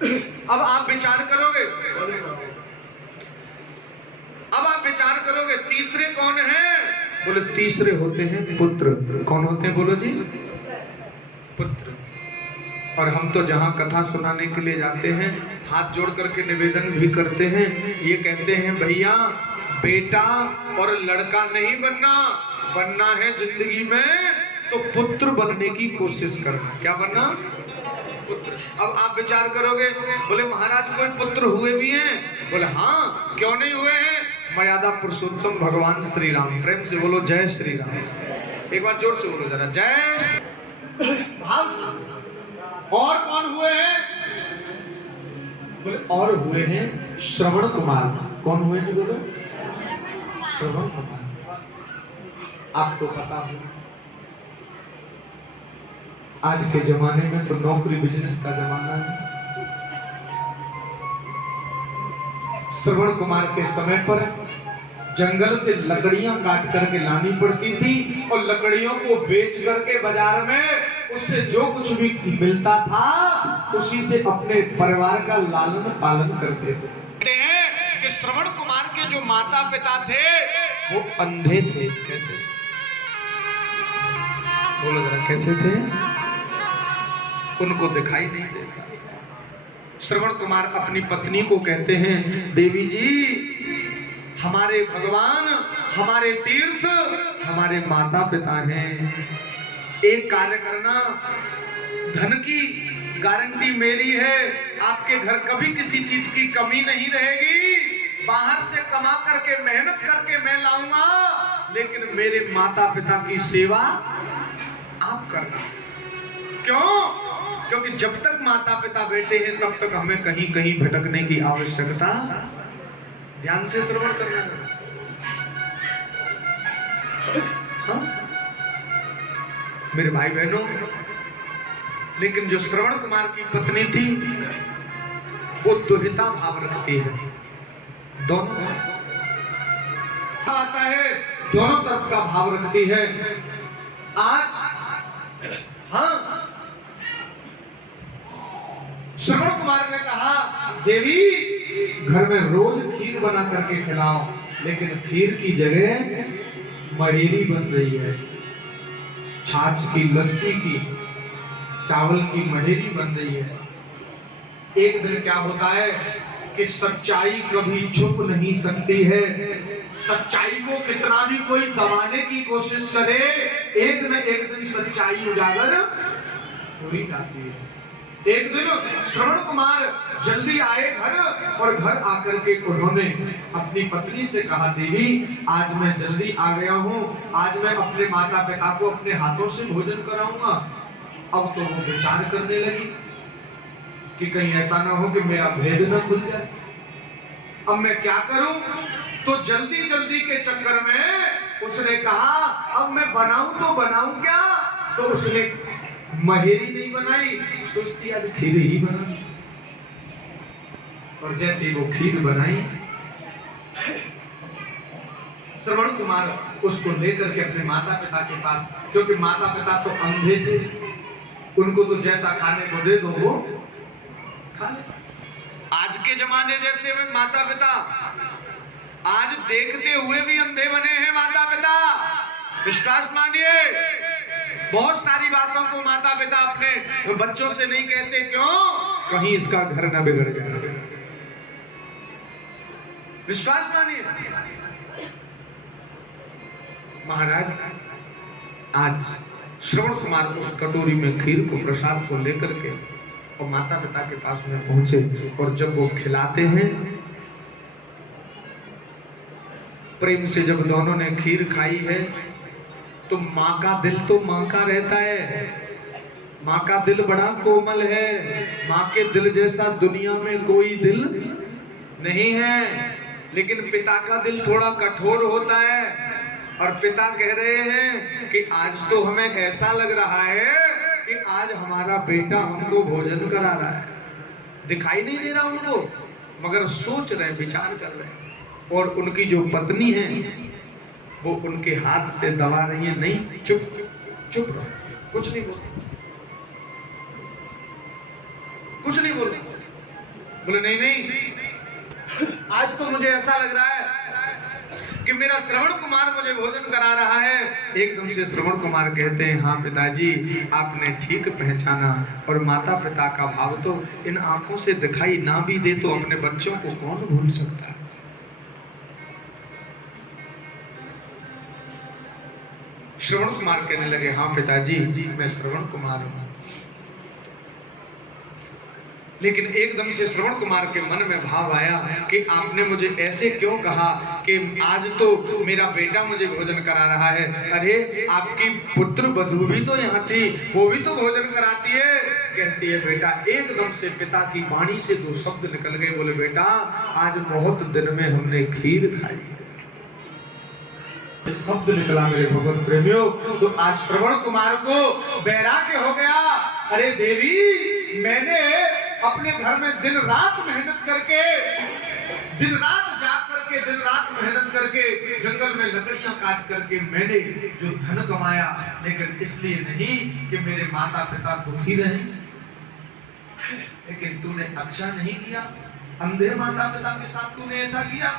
अब आप विचार करोगे, अब आप विचार करोगे तीसरे कौन है? बोले तीसरे होते हैं पुत्र। कौन होते हैं बोलो जी? पुत्र। और हम तो जहां कथा सुनाने के लिए जाते हैं हाथ जोड़ करके निवेदन भी करते हैं, ये कहते हैं भैया बेटा और लड़का नहीं बनना, बनना है जिंदगी में तो पुत्र बनने की कोशिश करना। क्या बनना? पुत्र। अब आप विचार करोगे, बोले महाराज कोई पुत्र हुए भी हैं? बोले हाँ, क्यों नहीं हुए हैं? मर्यादा पुरुषोत्तम भगवान श्री राम। प्रेम से बोलो जय श्री राम। एक बार जोर से बोलो जरा, जय भाव से। और कौन हुए हैं? बोले और हुए हैं श्रवण कुमार। कौन हुए जी बोलो? श्रवण कुमार। आपको पता हो आज के जमाने में तो नौकरी बिजनेस का जमाना है। श्रवण कुमार के समय पर जंगल से लकड़ियां काट करके लानी पड़ती थी और लकड़ियों को बेच करके बाजार में उससे जो कुछ भी मिलता था उसी से अपने परिवार का लालन पालन करते थे। कहते हैं कि श्रवण कुमार के जो माता पिता थे वो अंधे थे। कैसे? बोलो जरा, कैसे थे? उनको दिखाई नहीं देता। श्रवण कुमार अपनी पत्नी को कहते हैं देवी जी हमारे भगवान, हमारे तीर्थ, हमारे माता पिता हैं, एक कार्य करना, धन की गारंटी मेरी है, आपके घर कभी किसी चीज की कमी नहीं रहेगी, बाहर से कमा करके मेहनत करके मैं लाऊंगा, लेकिन मेरे माता पिता की सेवा आप करना। क्यों? क्योंकि जब तक माता पिता बेटे हैं तब तक हमें कहीं कहीं भटकने की आवश्यकता। ध्यान से श्रवण करना। हाँ? मेरे भाई बहनों, लेकिन जो श्रवण कुमार की पत्नी थी वो दुहिता भाव रखती है। दोनों आता है, दोनों तरफ का भाव रखती है। आज हाँ, श्रवण कुमार ने कहा देवी घर में रोज खीर बना करके खिलाओ, लेकिन खीर की जगह महेरी बन रही है, छाछ की, लस्सी की, चावल की महेरी बन रही है। एक दिन क्या होता है कि सच्चाई कभी छुप नहीं सकती है। सच्चाई को कितना भी कोई दबाने की कोशिश करे, एक न एक दिन सच्चाई उजागर हो ही जाती है। एक दिन श्रवण कुमार जल्दी आए घर और घर आकर के उन्होंने अपनी पत्नी से कहा देवी आज मैं जल्दी आ गया हूँ, आज मैं अपने माता पिता को अपने हाथों से भोजन कराऊंगा। अब तो वो विचार करने लगी कि कहीं ऐसा ना हो कि मेरा भेद न खुल जाए, अब मैं क्या करूं? तो जल्दी जल्दी के चक्कर में उसने कहा अब मैं बनाऊं तो बनाऊं क्या? तो उसने महेरी नहीं बनाई, सोचती आज खीर ही बना। और जैसे वो खीर बनाई, श्रवण कुमार उसको लेकर के अपने माता पिता के पास, क्योंकि माता पिता तो अंधे थे, उनको तो जैसा खाने को दे दो वो खा ले। आज के जमाने जैसे में माता पिता आज देखते हुए भी अंधे बने हैं माता पिता। विश्वास मानिए, बहुत सारी बातों को माता पिता अपने बच्चों से नहीं कहते। क्यों? कहीं इसका घर न बिगड़ जाए। विश्वास मानिए। महाराज आज श्रवण कुमार उस कटोरी में खीर को, प्रसाद को लेकर के और माता पिता के पास में पहुंचे, और जब वो खिलाते हैं प्रेम से, जब दोनों ने खीर खाई है तो माँ का दिल तो माँ का रहता है। माँ का दिल बड़ा कोमल है, माँ के दिल जैसा दुनिया में कोई दिल नहीं है। लेकिन पिता का दिल थोड़ा कठोर होता है, और पिता कह रहे हैं कि आज तो हमें ऐसा लग रहा है कि आज हमारा बेटा हमको भोजन करा रहा है। दिखाई नहीं दे रहा उनको, मगर सोच रहे, विचार कर रहे हैं। और उनकी जो पत्नी है वो उनके हाथ से दबा रही है, नहीं चुप चुप रहो, कुछ नहीं बोल, कुछ नहीं बोल। बोले नहीं नहीं, आज तो मुझे ऐसा लग रहा है कि मेरा श्रवण कुमार मुझे भोजन करा रहा है। एकदम से श्रवण कुमार कहते हैं, हाँ पिताजी आपने ठीक पहचाना, और माता पिता का भाव तो इन आंखों से दिखाई ना भी दे तो अपने बच्चों को कौन भूल सकता है। श्रवण कुमार कहने लगे, हाँ पिताजी मैं श्रवण कुमार हूं। लेकिन एकदम से श्रवण कुमार के मन में भाव आया कि आपने मुझे ऐसे क्यों कहा कि आज तो मेरा बेटा मुझे भोजन करा रहा है। अरे आपकी पुत्र वधू भी तो यहाँ थी, वो भी तो भोजन कराती है। कहती है बेटा, एकदम से पिता की वाणी से दो शब्द निकल गए। बोले बेटा आज बहुत दिन में हमने खीर खाई। शब्द निकला मेरे भगवत प्रेमियों, तो आज श्रवण कुमार को वैराग्य हो गया। अरे देवी, मैंने अपने घर में दिन रात मेहनत करके, दिन रात जाग करके, दिन रात मेहनत करके, जंगल में लकड़ियां काट करके मैंने जो धन कमाया, लेकिन इसलिए नहीं कि मेरे माता पिता दुखी रहे। लेकिन तूने अच्छा नहीं किया, अंधे माता पिता के साथ तूने ऐसा किया।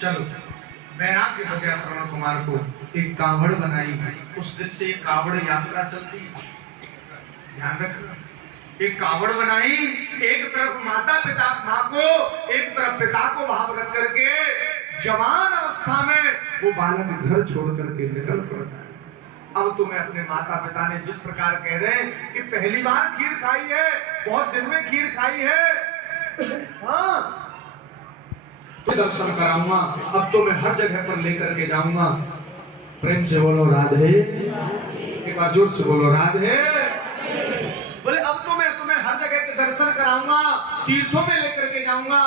चलो, वैराग्य हो गया श्रवण कुमार को। एक कावड़ बनाई, उस दिन से एक कावड़ यात्रा चलती। ध्यान रखना, एक कावड़ बनाई, एक तरफ माता पिता माँ को, एक तरफ पिता को भाव रख करके जवान अवस्था में वो बालक घर छोड़ करके निकल पड़ता है। अब तुम्हें अपने माता पिता ने जिस प्रकार कह रहे हैं कि पहली बार खीर खाई है, बहुत दिन में खीर खाई है, हाँ तो दर्शन कराऊंगा, अब तो मैं हर जगह पर लेकर के जाऊंगा। प्रेम से बोलो राधे, एक बार जोर से बोलो राधे। बोले अब तो मैं तुम्हें हर जगह के दर्शन कराऊंगा, तीर्थों में लेकर के जाऊंगा।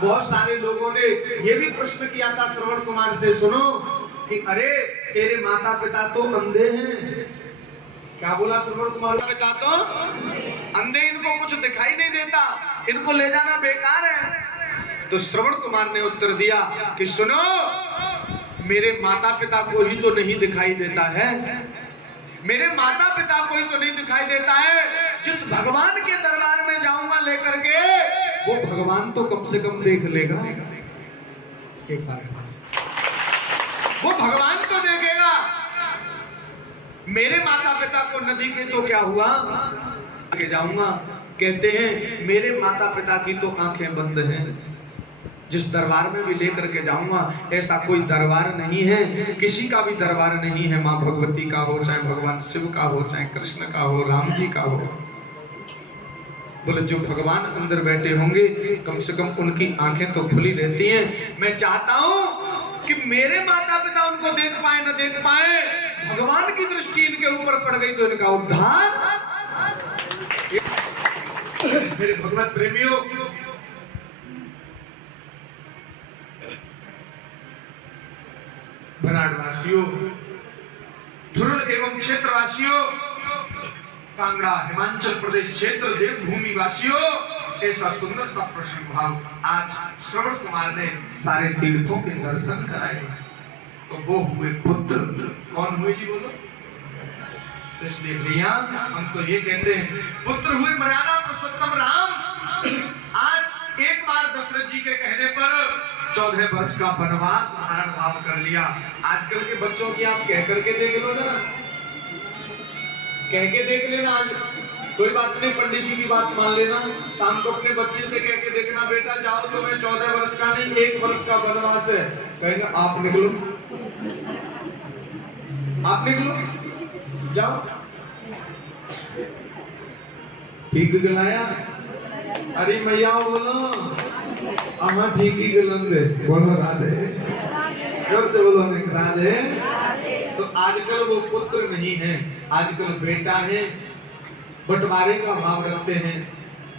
बहुत सारे लोगों ने ये भी प्रश्न किया था श्रवण कुमार से, सुनो कि अरे तेरे माता पिता तो अंधे हैं। क्या बोला श्रवण कुमार? पिता तो अंधे, इनको कुछ दिखाई नहीं देता, इनको ले जाना बेकार है। तो श्रवण कुमार ने उत्तर दिया कि सुनो, मेरे माता पिता को ही तो नहीं दिखाई देता है, मेरे माता पिता को ही तो नहीं दिखाई देता है। जिस भगवान के दरबार में जाऊंगा लेकर के, वो भगवान तो कम से कम देख लेगा एक बार, वो भगवान तो देखेगा। मेरे माता पिता को न दिखे तो क्या हुआ, आगे जाऊंगा। कहते हैं मेरे माता पिता की तो आंखें बंद हैं, जिस दरबार में भी लेकर के जाऊंगा ऐसा कोई दरबार नहीं है, किसी का भी दरबार नहीं है, माँ भगवती का हो, चाहे भगवान शिव का हो, चाहे कृष्ण का हो, राम जी का हो। बोले जो भगवान अंदर बैठे होंगे कम से कम उनकी आंखें तो खुली रहती हैं। मैं चाहता हूं कि मेरे माता पिता उनको देख पाए न देख पाए, भगवान की दृष्टि इनके ऊपर पड़ गई तो इनका उद्धार। मेरे भगवत प्रेमियों, बनारवासियों, ध्रुव एवं क्षेत्रवासियों, कांगड़ा हिमाचल प्रदेश क्षेत्र देवभूमि वासियों, ऐसा सुंदर सा प्रसंग भाव आज श्रवण कुमार ने सारे तीर्थों के दर्शन कराए। तो वो हुए पुत्र, कौन हुए जी बोलो? तो इसलिए भैया हम तो ये कहते हैं पुत्र हुए मर्यादा पुरुषोत्तम राम। आज एक बार दशरथ जी के कहने पर 14 वर्ष का वनवास धारण भाव कर लिया। आजकल के बच्चों की आप कह करके देख लो जरा, कह के देख लेना। आज कोई बात नहीं, पंडित जी की बात मान लेना। शाम को अपने बच्चे से कह के देखना, बेटा जाओ तुम्हें 14 वर्ष का नहीं 1 वर्ष का वनवास है। कहेंगे आप निकलो, आप निकलो, जाओ। ठीक गलाया, अरे मैया बोलो, अहाँ ठीक ही गलंगे, बोलो राधे, जोर से बोलो राधे। तो आजकल वो पुत्र नहीं है, आजकल बेटा है, बंटवारे का भाव रखते हैं।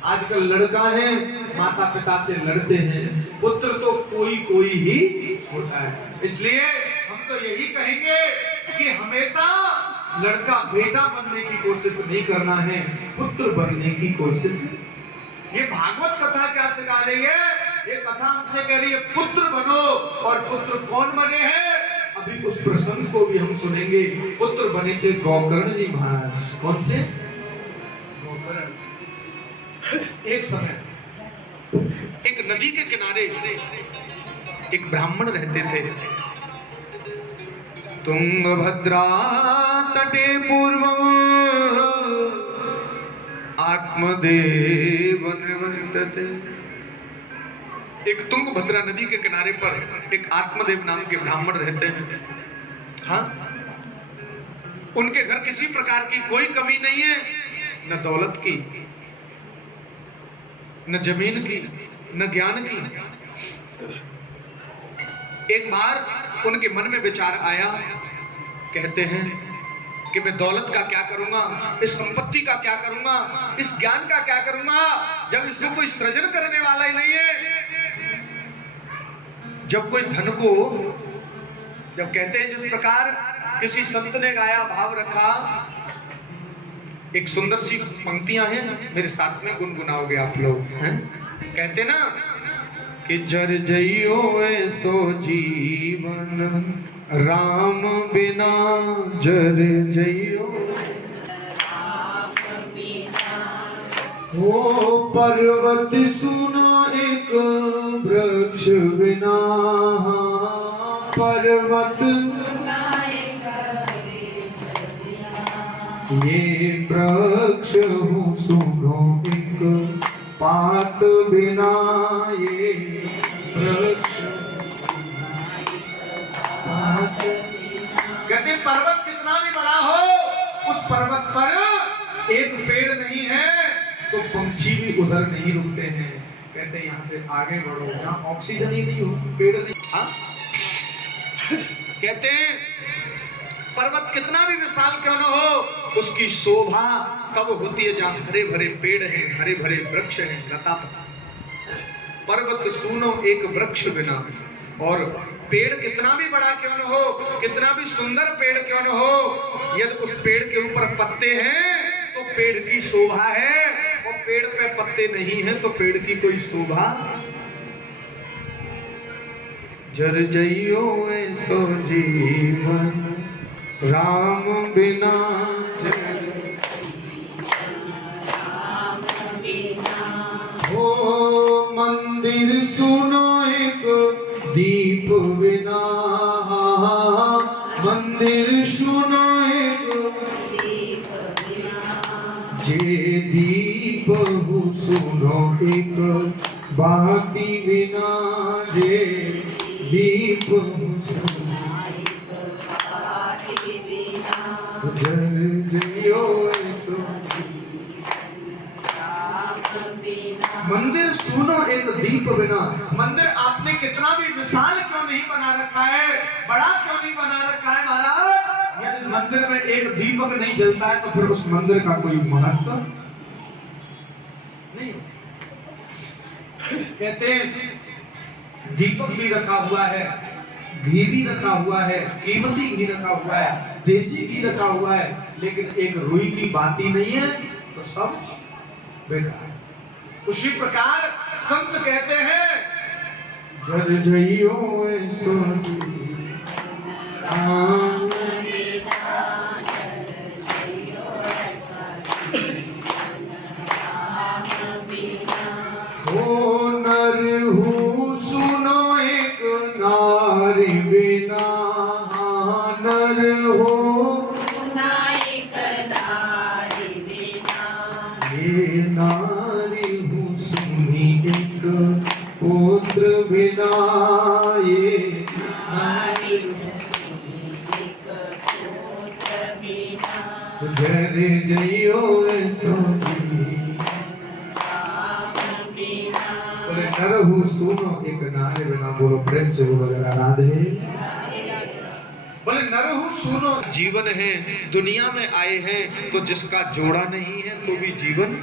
आजकल लड़का है, माता पिता से लड़ते हैं। पुत्र तो कोई कोई ही होता है। इसलिए हम तो यही कहेंगे कि हमेशा लड़का बेटा बनने की कोशिश नहीं करना है, पुत्र बनने की कोशिश। ये भागवत कथा क्या सिखा रही है? ये कथा हमसे कह रही है पुत्र बनो। और पुत्र कौन बने हैं? अभी उस प्रसंग को भी हम सुनेंगे। पुत्र बने थे गोकर्ण जी महाराज। कौन से? गोकर्ण। एक समय एक नदी के किनारे एक ब्राह्मण रहते थे। तुंगभद्रा तटे पूर्व आत्मदेव निवर्तते। एक तुंगभद्रा नदी के किनारे पर एक आत्मदेव नाम के ब्राह्मण रहते हैं। हाँ, उनके घर किसी प्रकार की कोई कमी नहीं है, न दौलत की, न जमीन की, न ज्ञान की। एक बार उनके मन में विचार आया, कहते हैं कि मैं दौलत का क्या करूंगा, इस संपत्ति का क्या करूंगा, इस ज्ञान का क्या करूंगा, जब इसमें कोई सृजन करने वाला ही नहीं है। जब कोई धन को, जब कहते हैं जिस प्रकार किसी संत ने गाया, भाव रखा, एक सुंदर सी पंक्तियां हैं, मेरे साथ में गुनगुनाओगे आप लोग हैं? कहते ना कि जर जइयो ऐसो जीवन राम बिना जर जइयो। ओ पर्वत सुना एक वृक्ष बिना, पर्वत ये वृक्ष हूँ सुनो एक पात बिना, ये वृक्ष। कहते पर्वत कितना भी बड़ा हो, उस पर्वत पर एक पेड़ नहीं है तो पंछी भी उधर नहीं रुकते हैं। कहते यहाँ से आगे बढ़ो, यहाँ ऑक्सीजन ही नहीं हो, पेड़ नहीं। हाँ? कहते हैं पर्वत कितना भी विशाल क्यों न हो, उसकी शोभा तब होती है जहाँ हरे भरे पेड़ हैं, हरे भरे वृक्ष हैं, लता पता। पर्वत सुनो एक वृक्ष बिना, और पेड़ कितना भी बड़ा क्यों न हो, कितना भी सुंदर पेड़ क्यों न हो, यदि उस पेड़ के ऊपर पत्ते हैं तो पेड़ की शोभा है, और पेड़ पे पत्ते नहीं है तो पेड़ की कोई शोभा। जर जइयो ऐसो जीवन राम बिना हो, मंदिर सुनो एक दीप बिना, मंदिर सुनो एक जे दीप हु सुनो एक बाती बिना, जे दीप हु सुनो मंदिर सुनो एक दीप बिना। मंदिर आपने कितना भी विशाल क्यों नहीं बना रखा है, बड़ा क्यों नहीं बना रखा है महाराज, यदि मंदिर में एक दीपक नहीं जलता है तो फिर उस मंदिर का कोई महत्व नहीं। कहते हैं दीपक भी रखा हुआ है, घी भी रखा हुआ है, कीमती घी रखा हुआ है, देसी घी रखा हुआ है, लेकिन एक रुई की बाती नहीं है तो सब बेकार। उसी प्रकार संत कहते हैं जर जइयो ऐसो हो, नर हूँ सुनो एक नारी बिना, नर हो ये नारी हूँ सुनी एक पुत्र बिना, ये नारी जर जइयो ऐसो बोले नर हूँ सुनो एक नारी बिना। बोलो प्रेम से बोलो जरा राधे। बोले नर हूँ सुनो, जीवन है, दुनिया में आए हैं तो जिसका जोड़ा नहीं है तो भी जीवन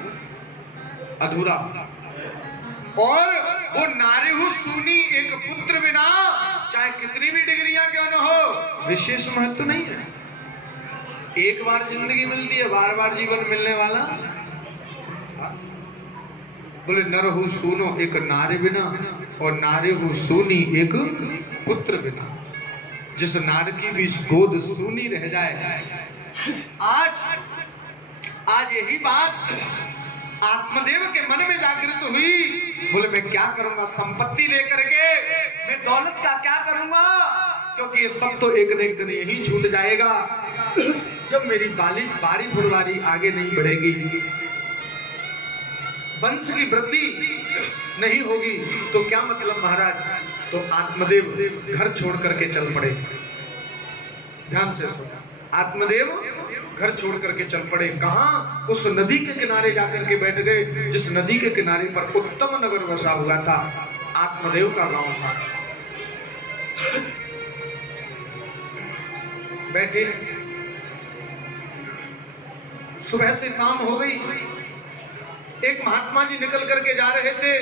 अधूरा। और वो नारी हूँ सुनी एक पुत्र बिना, चाहे कितनी भी डिग्रियां क्यों न हो, विशेष महत्व नहीं है। एक बार जिंदगी मिलती है, बार बार जीवन मिलने वाला। बोले नर हूँ सुनो एक नारी बिना, और नारी हूँ सुनी एक पुत्र बिना। जिस नार की भी गोद सूनी रह जाए। आज यही बात आत्मदेव के मन में जागृत हुई। बोले मैं क्या करूंगा संपत्ति लेकर के, मैं दौलत का क्या करूंगा, क्योंकि ये सब तो एक न एक दिन यही छूट जाएगा। जब मेरी बारी फुलवारी आगे नहीं बढ़ेगी, वंश की वृद्धि नहीं होगी, तो क्या मतलब महाराज। तो आत्मदेव घर छोड़ करके चल पड़े। ध्यान से सुनो, आत्मदेव घर छोड़ करके चल पड़े। कहां? उस नदी के किनारे जाकर के बैठ गए, जिस नदी के किनारे पर उत्तम नगर बसा हुआ था, आत्मदेव का गांव था। बैठे, सुबह से शाम हो गई। एक महात्मा जी निकल करके जा रहे थे।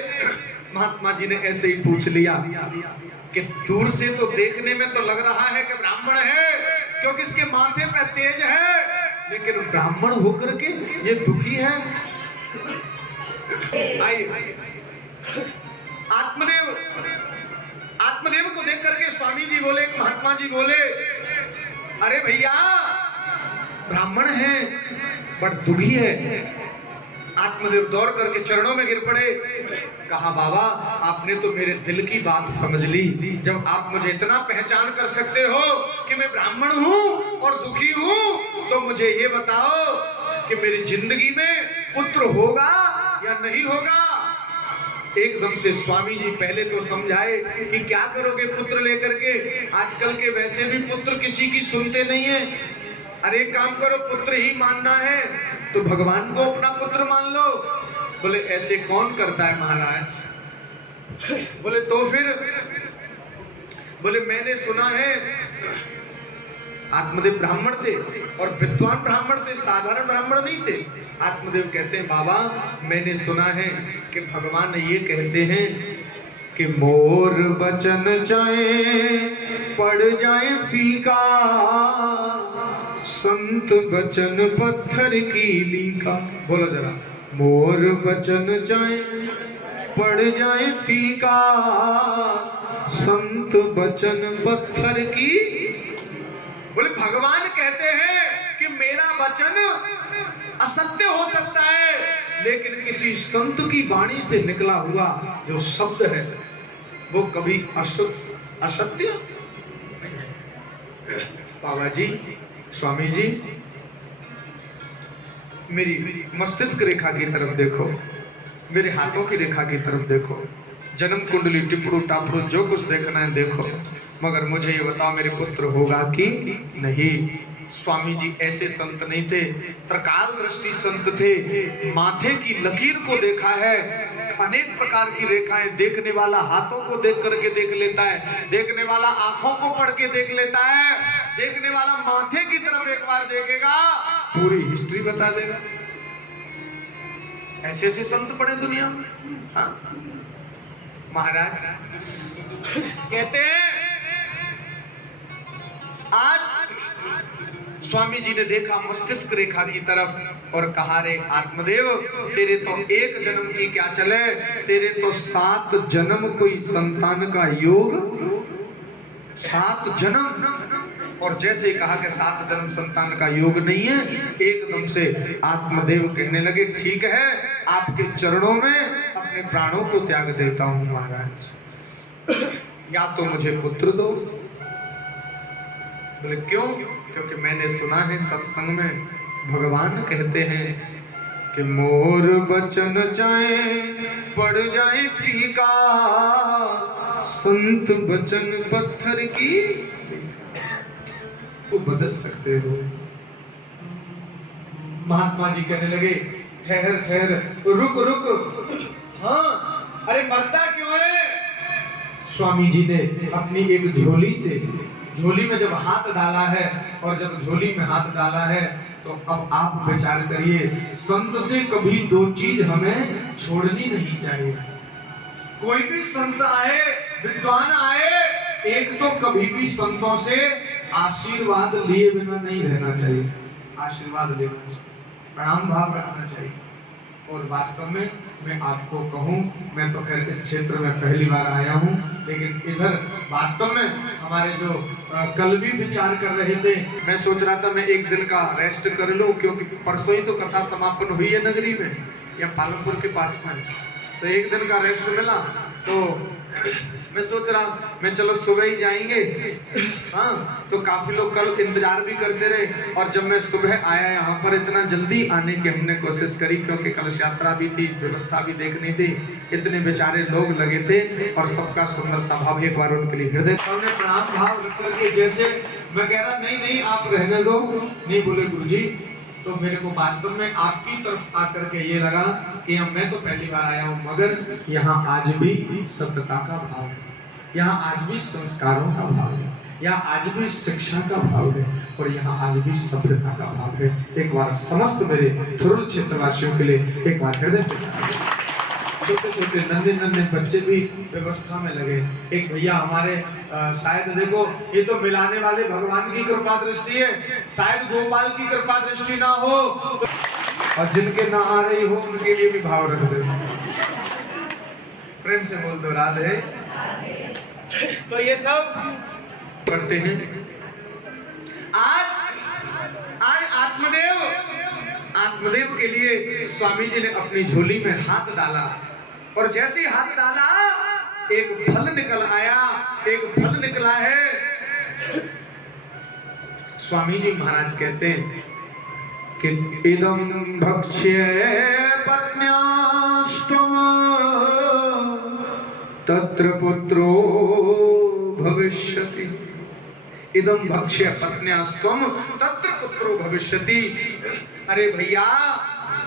महात्मा जी ने ऐसे ही पूछ लिया कि दूर से तो देखने में तो लग रहा है कि ब्राह्मण है, क्योंकि इसके माथे पे तेज है, लेकिन ब्राह्मण होकर के ये दुखी है। आइए, आत्मदेव को देख करके स्वामी जी बोले, महात्मा जी बोले, अरे भैया ब्राह्मण है बट दुखी है। आत्मदेव दौड़ करके चरणों में गिर पड़े। कहा बाबा आपने तो मेरे दिल की बात समझ ली। जब आप मुझे इतना पहचान कर सकते हो कि मैं ब्राह्मण हूं और दुखी हूं, तो मुझे ये बताओ कि मेरी जिंदगी में पुत्र होगा या नहीं होगा। एकदम से स्वामी जी पहले तो समझाए कि क्या करोगे पुत्र लेकर के, आजकल के वैसे भी पुत्र किसी की सुनते नहीं है। अरे काम करो, पुत्र ही मानना है तो भगवान को अपना पुत्र मान लो। बोले ऐसे कौन करता है महाराज। बोले तो फिर, बोले मैंने सुना है, आत्मदेव ब्राह्मण थे और विद्वान ब्राह्मण थे, साधारण ब्राह्मण नहीं थे। आत्मदेव कहते हैं बाबा मैंने सुना है कि भगवान ये कहते हैं कि मोर बचन जाए पड़ जाए फीका, संत बचन पत्थर की लीका। बोलो जरा, मोर बचन जाए पड़ जाए फीका, संत बचन पत्थर की। बोले भगवान कहते हैं कि मेरा वचन असत्य हो सकता है, लेकिन किसी संत की वाणी से निकला हुआ जो शब्द है वो कभी असत्य। बाबा जी, स्वामी जी, मेरी मस्तिष्क रेखा की तरफ देखो, मेरे हाथों की रेखा की तरफ देखो, जन्म कुंडली टिपड़ू टापड़ू जो कुछ देखना है देखो, मगर मुझे ये बताओ मेरे पुत्र होगा कि नहीं। स्वामी जी ऐसे संत नहीं थे, त्रिकाल दृष्टि संत थे। माथे की लकीर को देखा है, अनेक प्रकार की रेखाएं। देखने वाला हाथों को देख करके देख लेता है, देखने वाला आंखों को पढ़ के देख लेता है, देखने वाला माथे की तरफ एक बार देखेगा पूरी हिस्ट्री बता देगा। ऐसे ऐसे संत पड़े दुनिया में। हाँ महाराज कहते हैं, आज स्वामी जी ने देखा मस्तिष्क रेखा की तरफ और कहा रे आत्मदेव तेरे तो एक जन्म की क्या चले, तेरे तो 7 जन्म कोई संतान का योग, 7 जन्म। और जैसे ही कहा कि 7 जन्म संतान का योग नहीं है, एकदम से आत्मदेव कहने लगे ठीक है आपके चरणों में अपने प्राणों को त्याग देता हूं महाराज, या तो मुझे पुत्र दो। बोले क्यों? क्योंकि मैंने सुना है सत्संग में भगवान कहते हैं कि मोर बचन जाए पड़ जाए फीका, संत बचन पत्थर की। तो बदल सकते हो। महात्मा जी कहने लगे ठहर ठहर, रुक रुक, हाँ अरे मरता क्यों है। स्वामी जी ने अपनी एक झोली में जब हाथ डाला है, और जब झोली में हाथ डाला है तो अब आप विचार करिए, संत से कभी 2 चीज हमें छोड़नी नहीं चाहिए। कोई भी संत आए, विद्वान आए, एक तो कभी भी संतों से आशीर्वाद लिए बिना नहीं रहना चाहिए, आशीर्वाद लेना चाहिए, प्रणाम भाव रखना चाहिए। और वास्तव में मैं आपको कहूं, मैं तो खैर इस क्षेत्र में पहली बार आया हूं, लेकिन इधर वास्तव में हमारे जो कल भी विचार कर रहे थे, मैं सोच रहा था मैं एक दिन का रेस्ट कर लूं, क्योंकि परसों ही तो कथा समापन हुई है नगरी में। या पालमपुर के पास में। तो एक दिन का रेस्ट मिला तो मैं सोच रहा मैं चलो सुबह ही जाएंगे। हाँ, तो काफी लोग कल इंतजार भी करते रहे और जब मैं सुबह आया यहाँ पर इतना जल्दी आने की हमने कोशिश करी क्योंकि कलश यात्रा भी थी, व्यवस्था भी देखनी थी, इतने बेचारे लोग लगे थे और सबका सुंदर स्वभाव, एक बार उनके लिए हृदय सामने प्रणाम भाव रख करके जैसे मैं कह रहा नहीं नहीं आप रहने दो, नहीं बोले गुरुजी। तो मेरे को वास्तव में आपकी तरफ आकर के ये लगा कि मैं तो पहली बार आया हूँ मगर यहाँ आज भी सभ्यता का भाव है, यहाँ आज भी संस्कारों का भाव है, यहाँ आज भी शिक्षा का भाव है और यहाँ आज भी सभ्यता का भाव है। एक बार समस्त मेरे थुरुल क्षेत्रवासियों के लिए एक बार हृदय से छोटे छोटे नन्हे नन्हे बच्चे भी व्यवस्था में लगे। एक भैया हमारे शायद देखो ये तो मिलाने वाले भगवान की कृपा दृष्टि है, शायद गोपाल की कृपा दृष्टि ना हो और जिनके ना आ रही हो उनके लिए भी भाव रख दे। प्रेम से बोल दो राधे। तो ये सब करते हैं। आज आत्मदेव के लिए स्वामी जी ने अपनी झोली में हाथ डाला और जैसे ही हाथ डाला एक फल निकल आया, एक फल निकला है। स्वामी जी महाराज कहते हैं कि इदं भक्ष्य पत्न्यास्त्वं तत्र पुत्रो भविष्यति। इदं भक्ष्य पत्न्यास्त्वं तत्र पुत्रो भविष्यति। अरे भैया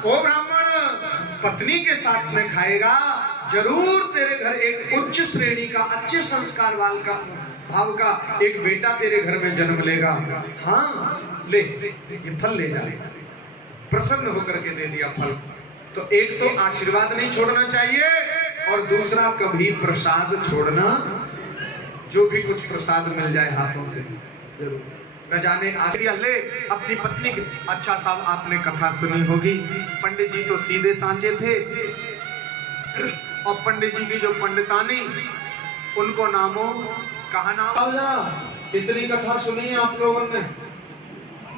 ओ ब्राह्मण, पत्नी के साथ में खाएगा जरूर तेरे घर एक उच्च श्रेणी का, अच्छे संस्कार वाल का भाव का एक बेटा तेरे घर में जन्म लेगा। हाँ ले ये फल ले जा। प्रसन्न होकर के दे दिया फल। तो एक तो आशीर्वाद नहीं छोड़ना चाहिए और दूसरा कभी प्रसाद छोड़ना, जो भी कुछ प्रसाद मिल जाए हाथों से जरूर न जाने आशीर्वाद ले अपनी पत्नी की। अच्छा साहब आपने कथा सुनी होगी, पंडित जी तो सीधे सांचे थे और पंडित जी की जो पंडितानी उनको नामो कहा नाम आओ जरा, इतनी कथा सुनी है आप लोगों ने,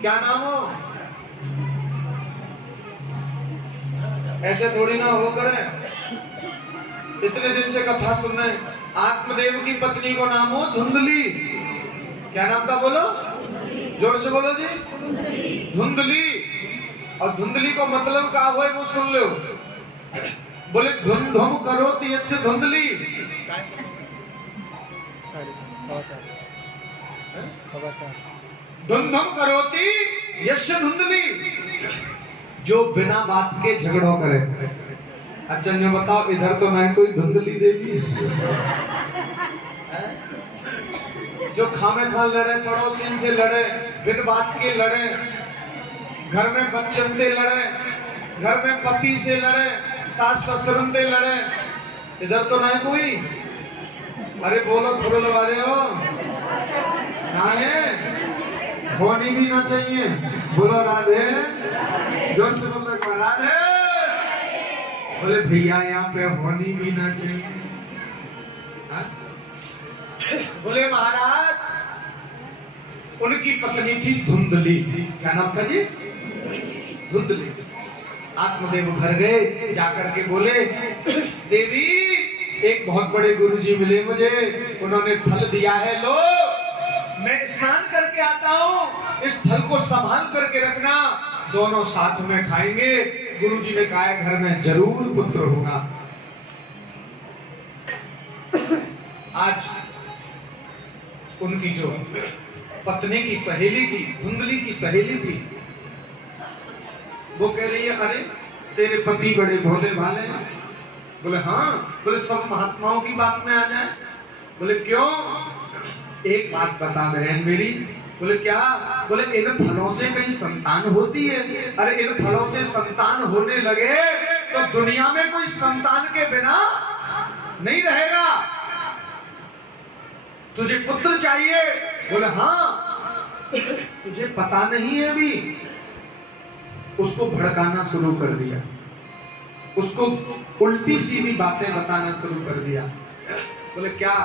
क्या नाम हो? ऐसे थोड़ी ना होकर इतने दिन से कथा सुन रहे। आत्मदेव की पत्नी को नाम हो धुंधली। क्या नाम था बोलो, जोर से बोलो जी। धुंधली। और धुंधली को मतलब क्या हुआ वो सुन लो। बोले धुम धुम करो तो इससे धुंधली। धुम धुम करोती यश धुंधली, जो बिना बात के झगड़ों करे। अच्छा ने बताओ इधर तो ना कोई धुंधली देवी जो खामे खा लड़े, पड़ोसी से लड़े, बिन बात के लड़े, घर में बच्चन से लड़े, घर में पति से लड़े, सास ससुर से लड़े। इधर तो ना कोई। अरे बोलो थोड़े लगा रहे हो ना है, होनी भी ना चाहिए। बोलो राधे, जोर से बोलो राधे। बोले भैया यहाँ पे होनी भी ना चाहिए। बोले महाराज उनकी पत्नी थी धुंधली। क्या नाम था जी? धुंधली। आत्मदेव घर गए, जाकर के बोले देवी एक बहुत बड़े गुरुजी मिले मुझे, उन्होंने फल दिया है, लो मैं स्नान करके आता हूँ, इस फल को संभाल करके रखना, दोनों साथ में खाएंगे। गुरुजी ने कहा घर में जरूर पुत्र होगा। आज उनकी जो पत्नी की सहेली थी, धुंधली की सहेली थी, वो कह रही है अरे तेरे पति बड़े भोले भाले हैं। बोले हाँ। बोले सब महात्माओं की बात में आ जाए। बोले क्यों? एक बात बता बहन मेरी। बोले क्या? बोले इन फलों से कहीं संतान होती है? अरे इन फलों से संतान होने लगे तो दुनिया में कोई संतान के बिना नहीं रहेगा। तुझे पुत्र चाहिए? बोले हाँ। तुझे पता नहीं है अभी। उसको भड़काना शुरू कर दिया, उसको उल्टी सीधी बातें बताना शुरू कर दिया। बोले क्या?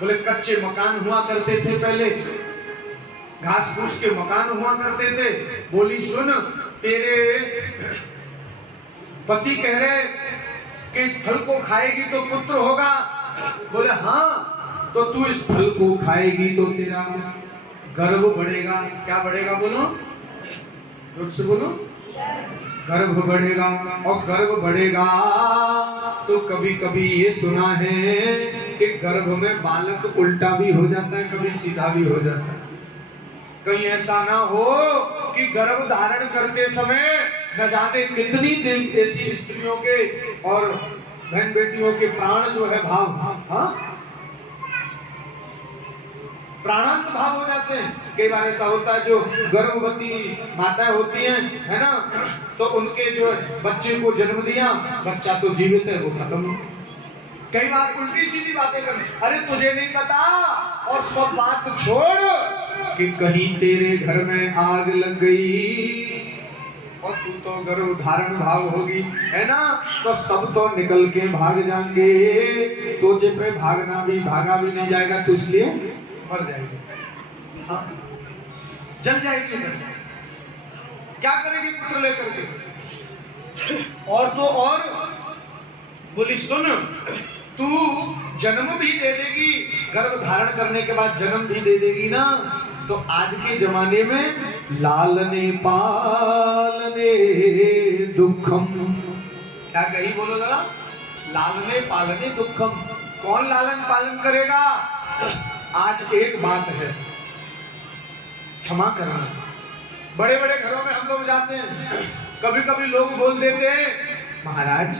बोले कच्चे मकान हुआ करते थे पहले, घास फूस के मकान हुआ करते थे। बोली सुन, तेरे पति कह रहे कि इस फल को खाएगी तो पुत्र होगा। बोले हाँ, तो तू इस फल को खाएगी तो तेरा गर्भ बढ़ेगा। क्या बढ़ेगा बोलो, जोर से बोलो। गर्भ बढ़ेगा, और गर्भ बढ़ेगा तो कभी कभी ये सुना है कि गर्भ में बालक उल्टा भी हो जाता है, कभी सीधा भी हो जाता है। कहीं ऐसा ना हो कि गर्भ धारण करते समय न जाने कितनी ऐसी स्त्रियों के और बहन बेटियों के प्राण जो है भाव, हाँ, प्राणांत भाव हो जाते हैं। कई बार ऐसा होता है जो गर्भवती माताएं होती हैं, है ना, तो उनके जो बच्चे को जन्म दिया, बच्चा तो जीवित है, वो खत्म। कई बार उल्टी सीधी बातें करने, अरे तुझे नहीं पता, और सब बात छोड़ कि कहीं तेरे घर में आग लग गई और तू तो गर्भ धारण भाव होगी, है ना, तो सब तो निकल के भाग जाएंगे, तो जब पे भागना भी भागा भी नहीं जाएगा, तो इसलिए मर जाएगी। हाँ, जल जाएगी। क्या करेगी पुत्र लेकर के? और तो और बोली सुन, तू जन्म भी दे देगी, गर्भ धारण करने के बाद जन्म भी दे देगी ना, तो आज के जमाने में लालने पालने दुखम। क्या कही बोलो जरा, लालने पालने दुखम। कौन लालन पालन करेगा? आज एक बात है, क्षमा करना। बड़े बड़े घरों में हम लोग जाते हैं, कभी कभी लोग बोल देते हैं महाराज